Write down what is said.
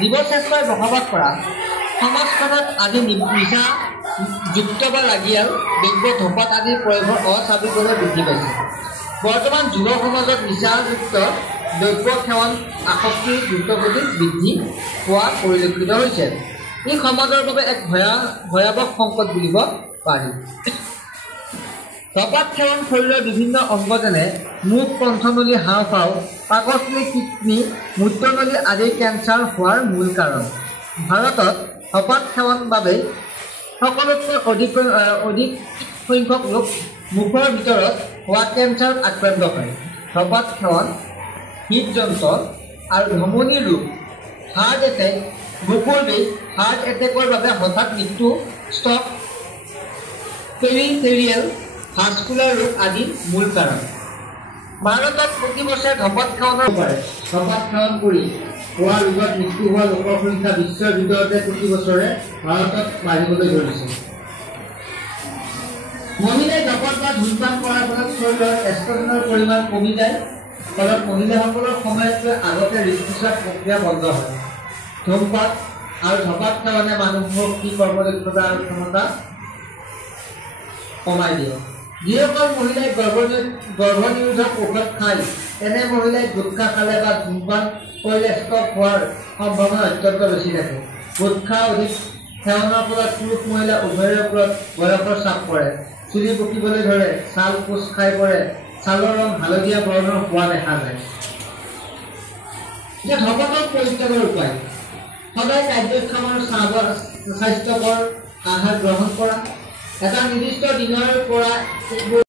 জীৱশ্ৰেষ্ঠই বসবাস কৰা সমাজখনত আজি নিচা যুক্ত বা ৰাগিয়াল দ্ৰব্য ধপাত আদিৰ প্ৰয়োগৰ অস্বাভাৱিকভাৱে বৃদ্ধি পাইছে। বৰ্তমান যুৱ সমাজত নিচাযুক্ত দ্ৰব্য সেৱন আসক্তিৰ দ্ৰুতগতিত বৃদ্ধি হোৱা পৰিলক্ষিত হৈছে। ই সমাজৰ বাবে এক ভয়াৱহ সংকট বুলিব পাৰি। ধপাত সেৱন শৰীৰৰ বিভিন্ন অংগ যেনে মুখ, কণ্ঠনলী, হাওঁফাওঁ, পাকস্থলী, কিডনী, মূত্ৰনলী আদিৰ কেঞ্চাৰ হোৱাৰ মূল কাৰণ। ভাৰতত ধপাত সেৱন বাবে সকলোতকৈ অধিক সংখ্যক লোক মুখৰ ভিতৰত হোৱা কেঞ্চাৰত আক্ৰান্ত হয়। ধপাত সেৱন হৃদযন্ত্ৰ আৰু ধমনী ৰোগ, হাৰ্ট এটেক, বুকুৰ বিষ, হাৰ্ট এটেকৰ বাবে হঠাৎ মৃত্যু, ষ্ট্ৰক, পেৰিফেৰিয়েল ভাস্কুলাৰ ৰোগ আদি মূল কাৰণ। ভাৰতত প্ৰতি বছৰে ধপাত সেৱনৰ পাৰে। ধপাত সেৱন কৰি হোৱা ৰোগত মৃত্যু হোৱা লোকৰ সংখ্যা বিশ্বৰ ভিতৰতে প্ৰতি বছৰে ভাৰতত বাঢ়িবলৈ ধৰিছে। মহিলাই ধপাত বা ধূমপান কৰাৰ ফলত শৰীৰত এষ্ট্ৰজেনৰ পৰিমাণ কমি যায়। ফলত মহিলাসকলৰ সময়তকৈ আগতে ঋতুস্ৰাৱ প্ৰক্ৰিয়া বন্ধ হয়। ধূমপান আৰু ধপাত সেৱনে মানুহৰ শক্তি, কৰ্মদক্ষতা আৰু ক্ষমতা কমাই দিয়ে। যিসকল মহিলাই গৰ্ভনিৰোধক ঔষধ খায় তেনে মহিলাই গুটখা খালে বা ধূমপান কৰিলে ষ্ট্ৰক হোৱাৰ সম্ভাৱনা অত্যন্ত বেছি থাকে। গুটখা অধিক সেৱনৰ ফলত পুৰুষ মহিলা উভয়ৰে ওপৰত বয়সৰ চাপ পৰে, চুলি পকিবলৈ ধৰে, ছাল কোচ খাই পৰে, ছালৰ ৰং হালধীয়া বৰণৰ হোৱা দেখা যায়। এতিয়া ধপাতৰ পৰিত্ৰাগৰ উপায়: সদায় কাৰ্যক্ষম আৰু স্বাস্থ্যকৰ আহাৰ গ্ৰহণ কৰা, এটা নিৰ্দিষ্ট দিনৰ পৰা